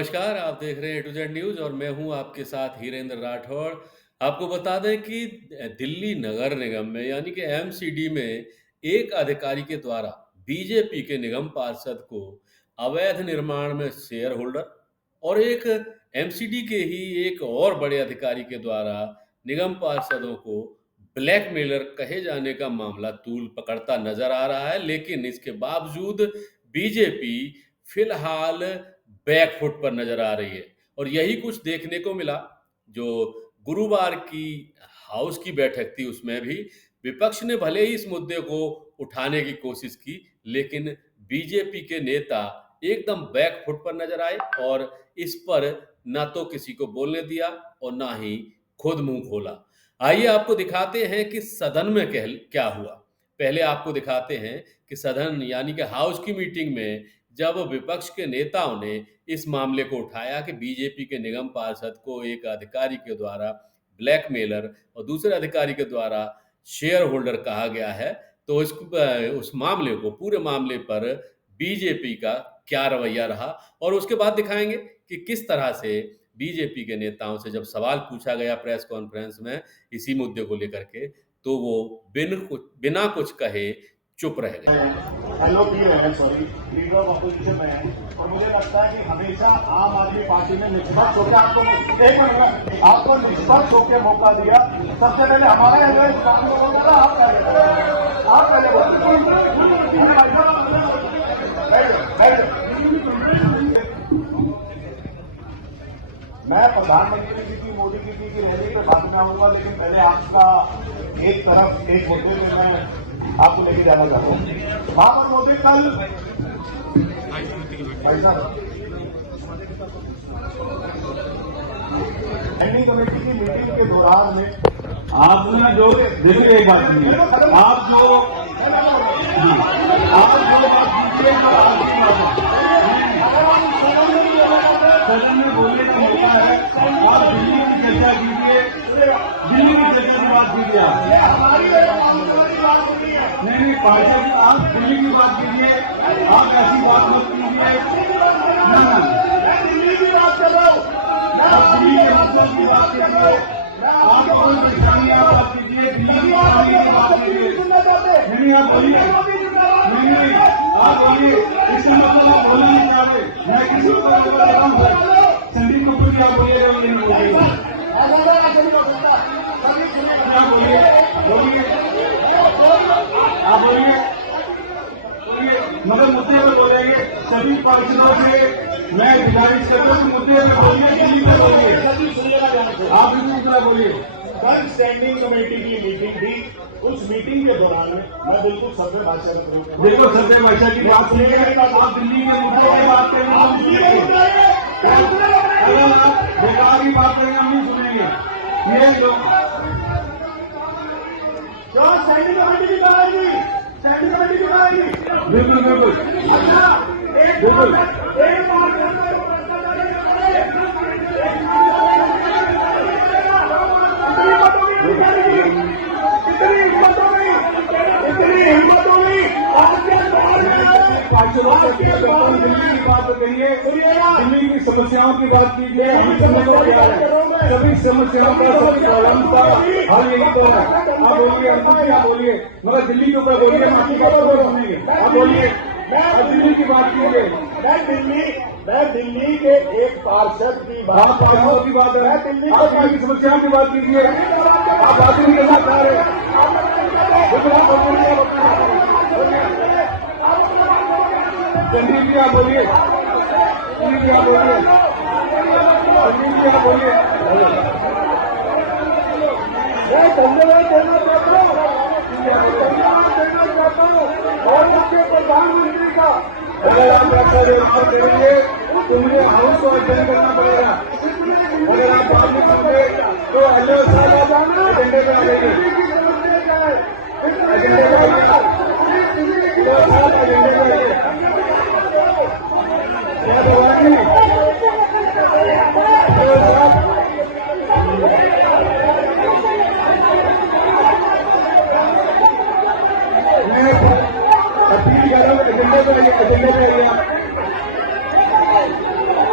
नमस्कार, आप देख रहे हैं ए टू जेड न्यूज़ और मैं हूं आपके साथ हीरेंद्र राठौड़। आपको बता दें कि दिल्ली नगर निगम में यानी कि एमसीडी में एक अधिकारी के द्वारा बीजेपी के निगम पार्षद को अवैध निर्माण में शेयर होल्डर और एक एमसीडी के ही एक और बड़े अधिकारी के द्वारा निगम पार्षदों को ब्लैकमेलर कहे जाने का मामला तूल पकड़ता नजर आ रहा है। लेकिन इसके बावजूद बीजेपी फिलहाल बैकफुट पर नजर आ रही है और यही कुछ देखने को मिला। जो गुरुवार की हाउस की बैठक थी उसमें भी विपक्ष ने भले ही इस मुद्दे को उठाने की कोशिश की, लेकिन बीजेपी के नेता एकदम बैकफुट पर नजर आए और इस पर ना तो किसी को बोलने दिया और ना ही खुद मुंह खोला। आइए आपको दिखाते हैं कि सदन में क्या हुआ। पहले आपको दिखाते हैं कि सदन यानी कि हाउस की मीटिंग में जब विपक्ष के नेताओं ने इस मामले को उठाया कि बीजेपी के निगम पार्षद को एक अधिकारी के द्वारा ब्लैकमेलर और दूसरे अधिकारी के द्वारा शेयर होल्डर कहा गया है, तो उस मामले को पूरे मामले पर बीजेपी का क्या रवैया रहा और उसके बाद दिखाएंगे कि किस तरह से बीजेपी के नेताओं से जब सवाल पूछा गया प्रेस कॉन्फ्रेंस में इसी मुद्दे को लेकर के, तो वो बिना कुछ कहे चुप रह गए। लोग ये है सॉरी लीडर ऑफ अपोजिशन में है और मुझे लगता है कि हमेशा आम आदमी पार्टी ने निष्पक्ष होकर आपको निष्पक्ष होकर मौका दिया। सबसे पहले हमारा आप मैं प्रधानमंत्री जी की मोदी जी की रैली पे बाद में आऊंगा, लेकिन पहले आपका एक तरफ एक मुद्दे में मैं आपको लेके जाना चाहता हूँ। महात्मा मोदी कल स्टैंडिंग कमेटी की मीटिंग के दौरान में आपने जो देखिए एक बात सुनिए, आप जो सदन में बोलने का मौका है। आप दिल्ली की चर्चा कीजिए, दिल्ली की चर्चा की बात कीजिए। नहीं पार्टी की आप दिल्ली की बात कीजिए, आप ऐसी बात मत कीजिए। दिल्ली की बात कर रहा हूँ, आप दिल्ली के मसलों की बात कीजिए, आप कोई परेशानियां बात कीजिए, दिल्ली की बात कीजिए। नहीं आप बोलिए, नहीं आप बोलिए, इसी मतलब आप बोल नहीं चाहते। मैं किसी को संदीप कपूर क्या बोलिएगा, नहीं बोलिएगा, क्या बोलिए, बोलिए आप बोलिए, मगर मुद्दे पर बोलेंगे। सभी पार्षदों से मैं गुजारिश करता हूँ मुद्दे पर बोलिए, दिल्ली पर बोलिए, आप इसी तरह बोलिए। कल स्टैंडिंग कमेटी की मीटिंग थी, उस मीटिंग के दौरान मैं बिल्कुल सभ्य भाषा का प्रयोग करूँ। देखो सभ्य भाषा की बात सुनिए, आप दिल्ली के मुद्दों की बात करेंगे, अगर आप बेकार की बात करेंगे हम नहीं सुनेंगे। ये जो स्टैंडिंग कमेटी की बात आई, स्टैंडिंग कमेटी की बात आई, बिल्कुल बिल्कुल बिल्कुल दिल्ली की बात करिए, दिल्ली की समस्याओं की बात कीजिए, हम समझ को तैयार है। सभी समस्याओं का हल यही तो है। आप बोलिए, अंकुश जी आप बोलिए, मगर दिल्ली के ऊपर बोलिए, बाकी बात को सुनेंगे। आप बोलिए, दिल्ली की बात कीजिए। मैं दिल्ली के एक पार्षद की बात की बात है, दिल्ली की समस्याओं की बात कीजिए। आप आदमी के साथ आ रहे हैं, संदीप जी आप बोलिए, संदीप जी आप बोलिए, संदीप जी आप बोलिए। मैं धन्यवाद देना चाहता हूँ और मुझे प्रधानमंत्री का, अगर आप ऐसा उत्तर देंगे तो मुझे हाउस को अध्ययन करना पड़ेगा। अगर आप बात नहीं सुनते तो हेलो साल आ जाना, एजेंडे पे आ जाइए, एजेंडे पे आइए, एजेंडे पे आइए। एजेंडे पे आइए, एजेंडे पे आइए,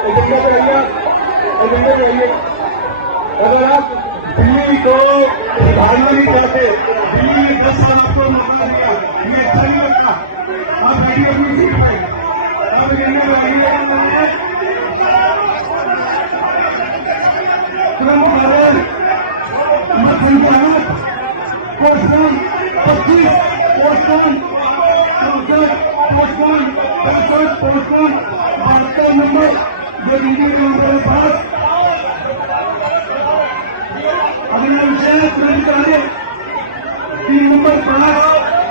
एजेंडे पे आइए। पार्टी अपनी जीत पाई। अब कहने लगे प्रमुख आरोप मत संख्या पोस्टपोन 25 पोस्टपोन 72 नंबर जो दीदी के उनके पास अगला विषय तुरंत करें 3 नंबर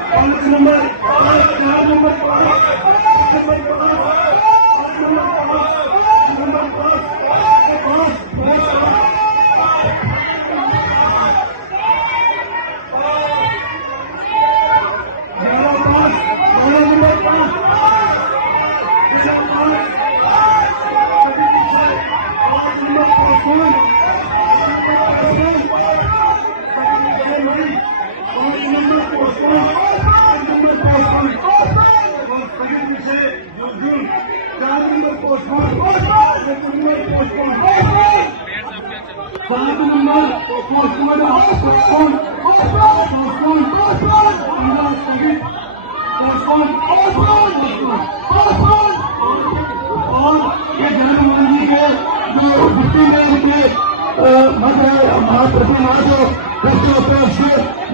5 नंबर 4 नंबर 5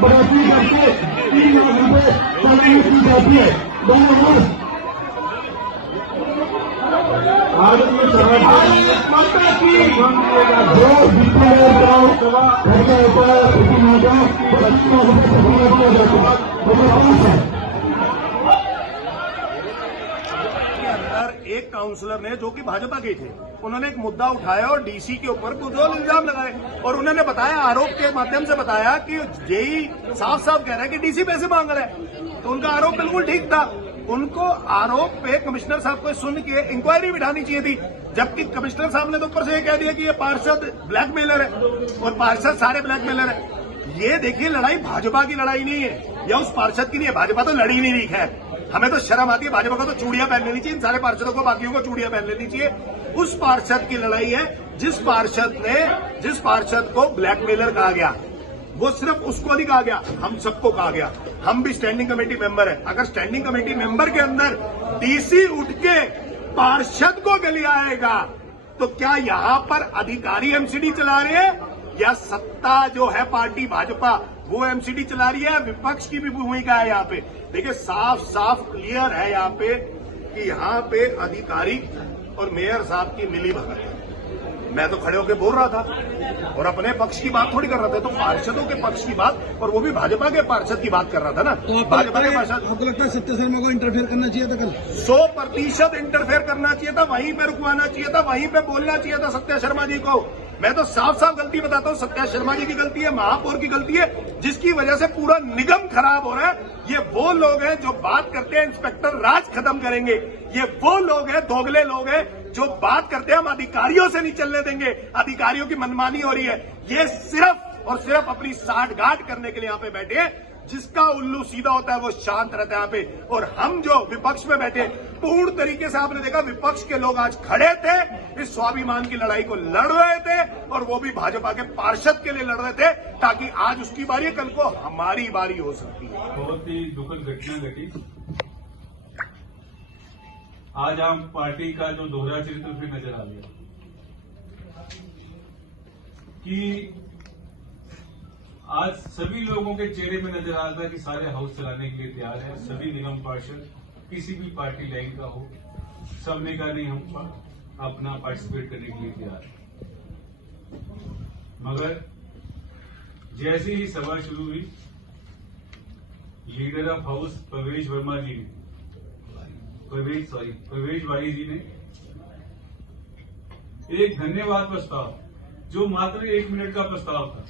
बढ़ोतरी करके 3 लाख रुपए सैलरी की जाती है। दोनों वर्ष माता की जो खर्चा होता है उसी माता 25 एक काउंसलर ने जो कि भाजपा के थे, उन्होंने एक मुद्दा उठाया और डीसी के ऊपर कुछ इल्जाम लगाए और उन्होंने बताया, आरोप के माध्यम से बताया कि जेई साफ साफ कह रहा है कि डीसी पैसे मांग रहा है। तो उनका आरोप बिल्कुल ठीक था। उनको आरोप पे कमिश्नर साहब को सुन के इंक्वायरी बिठानी चाहिए थी, जबकि कमिश्नर साहब ने तो ऊपर से ये कह दिया कि ये पार्षद ब्लैकमेलर है और पार्षद सारे ब्लैकमेलर है। ये देखिए, लड़ाई भाजपा की लड़ाई नहीं है या उस पार्षद की नहीं है। भाजपा तो लड़ी नहीं रही है। हमें तो शर्म आती है। भाजपा को तो चूड़ियां पहन लेनी चाहिए, इन सारे पार्षदों को, बाकियों को चूड़ियां पहन लेनी चाहिए। उस पार्षद की लड़ाई है जिस पार्षद को ब्लैकमेलर कहा गया। वो सिर्फ उसको नहीं कहा गया, हम सबको कहा गया। हम भी स्टैंडिंग कमेटी मेंबर है। अगर स्टैंडिंग कमेटी मेंबर के अंदर डीसी उठ के पार्षद को गलियाएगा तो क्या यहां पर अधिकारी एमसीडी चला रहे हैं या सत्ता जो है पार्टी भाजपा वो एमसीडी चला रही है? विपक्ष की भी भूमिका है यहाँ पे। देखिए, साफ साफ क्लियर है यहाँ पे कि यहाँ पे अधिकारी और मेयर साहब की मिली भगत है। मैं तो खड़े होकर बोल रहा था और अपने पक्ष की बात थोड़ी कर रहा था, तो पार्षदों के पक्ष की बात, और वो भी भाजपा के पार्षद की बात कर रहा था ना। तो भाजपा के पार्षद, आपको लगता है सत्य शर्मा को इंटरफेयर करना चाहिए था? कल 100% इंटरफेयर करना चाहिए था, वहीं पे रुकवाना चाहिए था, वहीं पे बोलना चाहिए था सत्या शर्मा जी को। मैं तो साफ साफ गलती बताता हूँ, सत्या शर्मा जी की गलती है, महापौर की गलती है, जिसकी वजह से पूरा निगम खराब हो रहा है। ये वो लोग हैं जो बात करते हैं इंस्पेक्टर राज खत्म करेंगे। ये वो लोग हैं, दोगले लोग हैं, जो बात करते हैं हम अधिकारियों से नहीं चलने देंगे, अधिकारियों की मनमानी हो रही है। ये सिर्फ और सिर्फ अपनी साठगांठ करने के लिए यहाँ पे बैठे हैं। जिसका उल्लू सीधा होता है वो शांत रहता है यहाँ पे। और हम जो विपक्ष में बैठे, पूर्ण तरीके से आपने देखा विपक्ष के लोग आज खड़े थे, इस स्वाभिमान की लड़ाई को लड़ रहे थे, और वो भी भाजपा के पार्षद के लिए लड़ रहे थे, ताकि आज उसकी बारी है, कल को हमारी बारी हो सकती है। बहुत ही दुखद घटना घटी। आज आम पार्टी का जो दोहरा चरित्र फिर नजर आ गया कि आज सभी लोगों के चेहरे में नजर आ रहा था कि सारे हाउस चलाने के लिए तैयार है। सभी निगम पार्षद किसी भी पार्टी लाइन का हो, सबने कहा नहीं, हम अपना पार्टिसिपेट करने के लिए तैयार है। मगर जैसे ही सभा शुरू हुई, लीडर ऑफ हाउस प्रवेश वर्मा जी ने, प्रवेश भाई जी ने एक धन्यवाद प्रस्ताव, जो मात्र 1 मिनट का प्रस्ताव था,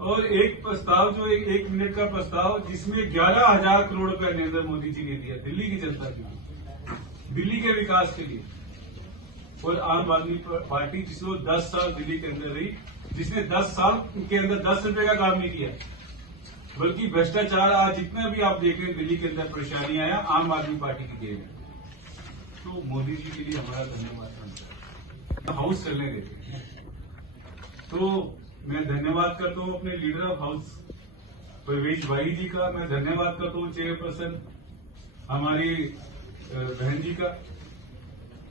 और एक प्रस्ताव जो एक मिनट का प्रस्ताव जिसमें 11,000 करोड़ रुपया नरेंद्र मोदी जी ने दिया दिल्ली की जनता के लिए, दिल्ली के विकास के लिए। और आम आदमी पार्टी जिसको 10 साल दिल्ली के अंदर रही, जिसने 10 साल के अंदर 10 रुपए का काम नहीं किया, बल्कि भ्रष्टाचार आज जितना भी आप देख रहे हैं दिल्ली के अंदर परेशानी आया, आम आदमी पार्टी की देन है। तो मोदी जी के लिए हमारा धन्यवाद। हाउस चलने देते, तो मैं धन्यवाद करता हूं अपने लीडर ऑफ हाउस प्रवेश भाई जी का। मैं धन्यवाद करता हूं चेयरपर्सन हमारी बहन जी का,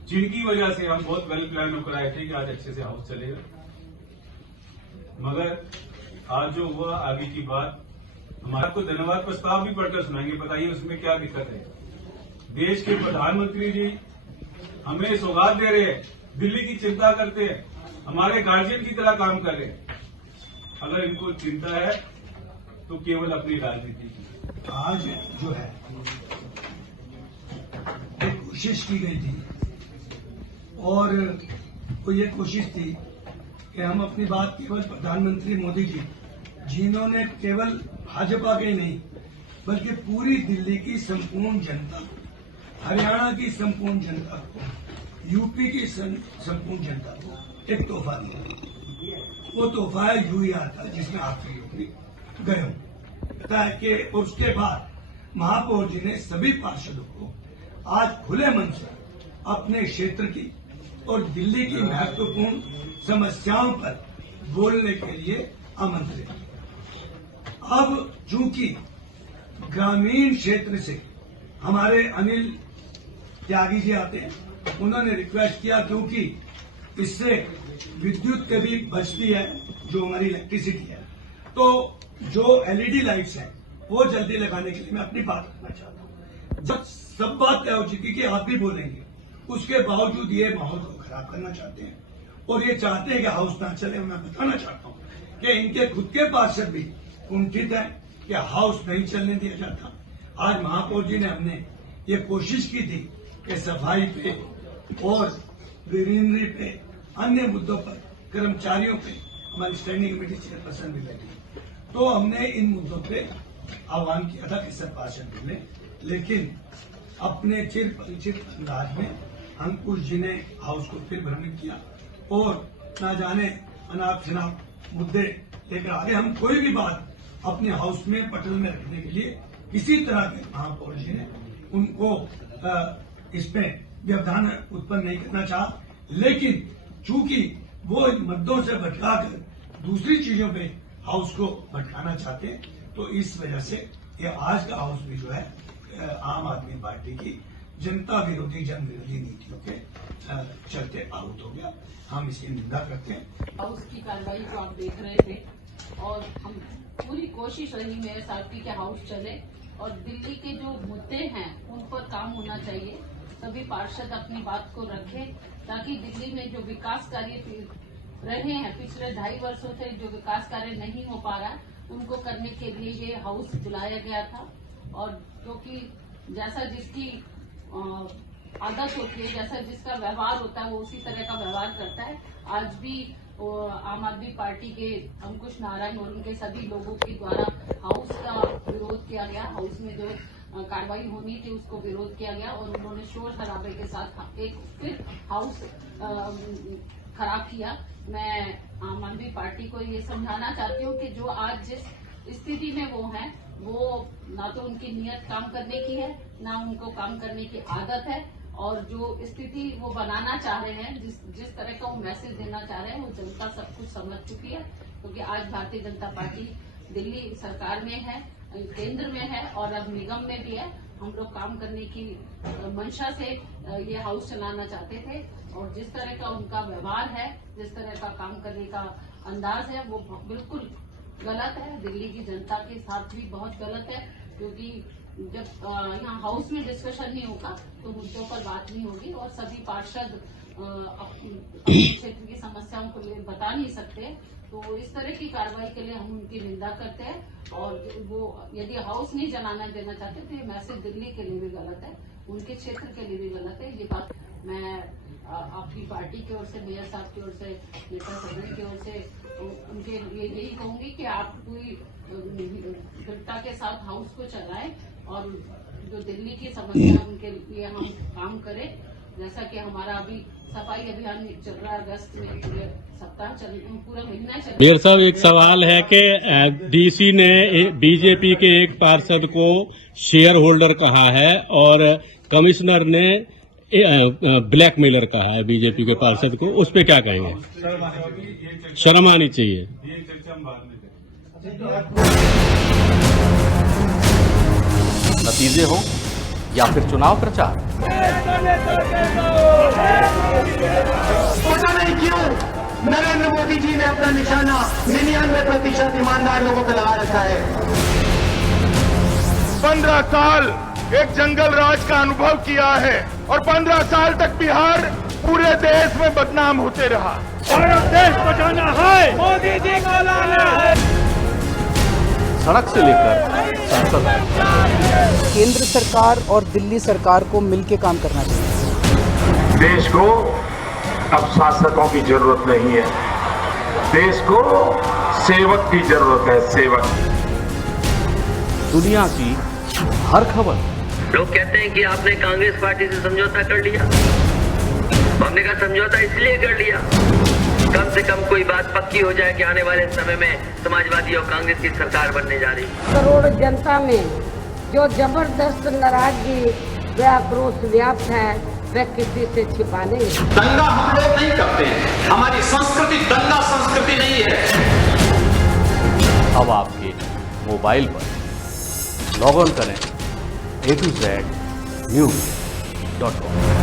जिनकी वजह से हम बहुत वेल प्लान होकर आए थे कि आज अच्छे से हाउस चलेगा। मगर आज जो हुआ, आगे की बात हमारा आपको धन्यवाद प्रस्ताव भी पढ़कर सुनाएंगे, बताइए उसमें क्या दिक्कत है। देश के प्रधानमंत्री जी हमें सौगात दे रहे हैं, दिल्ली की चिंता करते हैं, हमारे गार्जियन की तरह काम कर रहे हैं। अगर इनको चिंता है तो केवल अपनी राजनीति की। आज जो है एक कोशिश की गई थी और वो ये कोशिश थी कि हम अपनी बात केवल प्रधानमंत्री मोदी जी, जिन्होंने केवल भाजपा के नहीं बल्कि पूरी दिल्ली की संपूर्ण जनता, हरियाणा की संपूर्ण जनता को, यूपी की संपूर्ण जनता को एक तोहफा दिया। वो तोहफा है यूआर का, जिसमें आप गए हो पता है कि उसके बाद महापौर जी ने सभी पार्षदों को आज खुले मन से अपने क्षेत्र की और दिल्ली की महत्वपूर्ण समस्याओं पर बोलने के लिए आमंत्रित किया। अब चूंकि ग्रामीण क्षेत्र से हमारे अनिल त्यागी जी आते हैं, उन्होंने रिक्वेस्ट किया क्योंकि इससे विद्युत कभी बचती है, जो हमारी इलेक्ट्रिसिटी है, तो जो एलईडी लाइट्स हैं वो जल्दी लगाने के लिए मैं अपनी बात करना चाहता हूं। जब सब बात तय हो चुकी कि आप भी बोलेंगे, उसके बावजूद ये माहौल को खराब करना चाहते हैं और ये चाहते हैं कि हाउस ना चले। मैं बताना चाहता हूं कि इनके खुद के पार्षद भी कुंठित है कि हाउस नहीं चलने दिया जाता। आज महापौर जी ने हमने ये कोशिश की थी कि सफाई पे और ग्रीनरी पे, अन्य मुद्दों पर, कर्मचारियों पे हमारी स्टैंडिंग कमेटी चेयरपर्सन भी बैठी, तो हमने इन मुद्दों पे आह्वान किया था कि सब पार्षद बोले, लेकिन अपने चिर परिचित अंदाज में अंकुश जी ने हाउस को फिर भ्रमित किया और ना जाने अनाप शनाप मुद्दे लेकर आगे। हम कोई भी बात अपने हाउस में पटल में रखने के लिए किसी तरह के महापौर जी ने उनको इसमें व्यवधान उत्पन्न नहीं करना चाहा, लेकिन चूंकि वो इन मुद्दों से भटकाकर दूसरी चीजों पे हाउस को भटकाना चाहते हैं, तो इस वजह से ये आज का हाउस भी जो है आम आदमी पार्टी की जनता विरोधी, जन विरोधी नीतियों के चलते आउट हो गया। हम इसकी निंदा करते हैं। हाउस की कार्रवाई को आप देख रहे थे और हम पूरी कोशिश रही मेरे साथ की कि हाउस चले और दिल्ली के जो मुद्दे हैं उन पर काम होना चाहिए। सभी पार्षद अपनी बात को रखें ताकि दिल्ली में जो विकास कार्य रहे हैं पिछले 2.5 वर्षों से, जो विकास कार्य नहीं हो पा रहा है, उनको करने के लिए ये हाउस बुलाया गया था। और क्योंकि जैसा जिसकी आदत होती है, जैसा जिसका व्यवहार होता है, वो उसी तरह का व्यवहार करता है। आज भी आम आदमी पार्टी के अंकुश नारायण और उनके सभी लोगों के द्वारा हाउस का विरोध किया गया। हाउस में जो कार्रवाई होनी थी उसको विरोध किया गया और उन्होंने शोर शराबे के साथ एक फिर हाउस खराब किया। मैं आम आदमी पार्टी को ये समझाना चाहती हूँ कि जो आज जिस स्थिति में वो हैं, वो ना तो उनकी नीयत काम करने की है, ना उनको काम करने की आदत है, और जो स्थिति वो बनाना चाह रहे हैं, जिस तरह का वो मैसेज देना चाह रहे हैं, वो जनता सब कुछ समझ चुकी है। क्योंकि आज भारतीय जनता पार्टी दिल्ली सरकार में है, केंद्र में है और अब निगम में भी है। हम लोग काम करने की मंशा से ये हाउस चलाना चाहते थे और जिस तरह का उनका व्यवहार है, जिस तरह का काम करने का अंदाज है, वो बिल्कुल गलत है। दिल्ली की जनता के साथ भी बहुत गलत है, क्योंकि जब यहाँ हाउस में डिस्कशन नहीं होगा तो मुद्दों पर बात नहीं होगी और सभी पार्षद अपने क्षेत्र की समस्याओं को बता नहीं सकते। तो इस तरह की कार्रवाई के लिए हम उनकी निंदा करते हैं और वो यदि हाउस नहीं चलाना देना चाहते तो ये मैसेज दिल्ली के लिए भी गलत है, उनके क्षेत्र के लिए भी गलत है। ये बात मैं आपकी पार्टी की ओर से, मेयर साहब की ओर से, नेता सदन की ओर से उनके लिए यही कहूंगी कि आप पूरी दृढ़ता के साथ हाउस को चलाएं और जो दिल्ली की समस्या उनके लिए हम काम करें। जैसा कि हमारा अभी सफाई अभियान चल रहा है, अगस्त में पूरा महीना चल। मेयर साहब, एक सवाल है कि डीसी ने बीजेपी के एक पार्षद को शेयर होल्डर कहा है और कमिश्नर ने ब्लैकमेलर कहा है बीजेपी के पार्षद को, उस पर क्या कहेंगे? शर्म आनी चाहिए। ये चर्चा हम बाद में करेंगे। नतीजे हों या फिर चुनाव प्रचार? पता नहीं क्यों नरेंद्र मोदी जी ने अपना निशाना 99% ईमानदार लोगों पर लगा रखा है। 15 साल एक जंगल राज का अनुभव किया है और 15 साल तक बिहार पूरे देश में बदनाम होते रहा। भारत देश बचाना है, मोदी जी को लाना है। सड़क से लेकर संसद तक केंद्र सरकार और दिल्ली सरकार को मिलकर काम करना चाहिए। देश को अब शासकों की जरूरत नहीं है, देश को सेवक की जरूरत है, सेवक। दुनिया की हर खबर। लोग कहते हैं कि आपने कांग्रेस पार्टी से समझौता कर लिया। हमने कहा समझौता इसलिए कर लिया कम से कम कोई बात पक्की हो जाए कि आने वाले समय में समाजवादी और कांग्रेस की सरकार बनने जा रही है। करोड़ जनता में जो जबरदस्त नाराजगी व आक्रोश व्याप्त है वह किसी से छिपा नहीं। दंगा हम लोग नहीं करते हैं, हमारी संस्कृति दंगा संस्कृति नहीं है। अब आपके मोबाइल पर लॉग ऑन करें A2Z News.com।